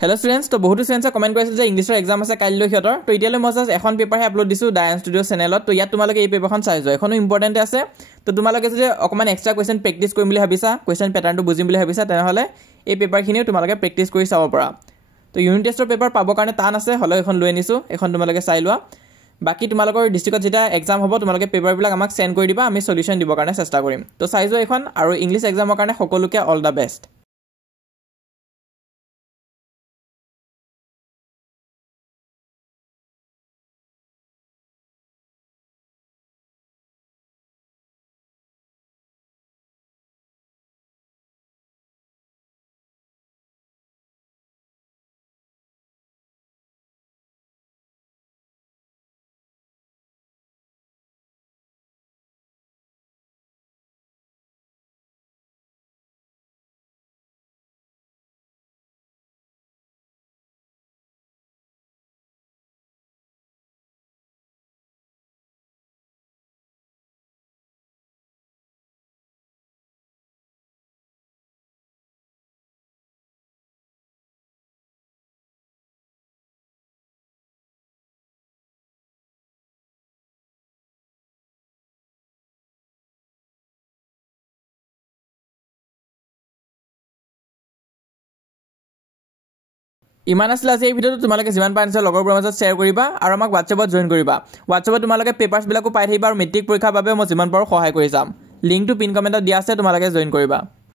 Hello students, to বহুতো students comment কৰিছিল যে ইংলিছৰ এক্সাম আছে কাইলৈ হিয়তৰ তো এতিয়ালৈ মই জাস্ট এখন পেপাৰ হে আপলোড দিছো ডায়ান ষ্টুডিও চেনেলত তো ইয়াত তোমালোকে এই পেপাৰখন চাই যোৱা এখনো ইম্পৰ্টেন্ট আছে তো তোমালোকে যদি অকমান এক্সট্ৰা কোৱেশ্চন প্ৰেক্টিস কৰিম বুলি ভাবিছা কোৱেশ্চন প্যাটাৰ্নটো বুজিম বুলি ভাবিছা তেনেহলে এই পেপাৰখিনিও তোমালোকে প্ৰেক্টিস কৰি চাব পাৰা তো ইউনিট টেষ্টৰ পেপাৰ পাবৰ কাৰণে টান আছে হলে এখন লৈ আনিছো এখন তোমালোকে চাই লোৱা বাকি তোমালোকৰ ডিস্ট্ৰিক্টত যেটা এক্সাম হ'ব তোমালোকে পেপাৰবিলাক আমাক সেন্ড কৰি দিবা আমি সলিউশন দিব কাৰণে চেষ্টা কৰিম তো চাই যোৱা এখন আৰু ইংলিছ এক্সামৰ কাৰণে সকলোকে অল দা বেষ্ট ইমান আসলে আজি এই ভিডিওটো তোমালোকে যিমান পাইছা লগৰবোৰৰ মাজত শেয়াৰ কৰিবা আৰু আমাক WhatsAppত জয়েন কৰিবা WhatsAppত তোমালোকে পেপাৰছ বিলাকো পাই থাকিবা আৰু মেট্ৰিক পৰীক্ষাৰ বাবে মই যিমান পাৰো সহায় কৰি যাম লিংকটো পিন কমেন্টত দিয়া আছে তোমালোকে জয়েন কৰিবা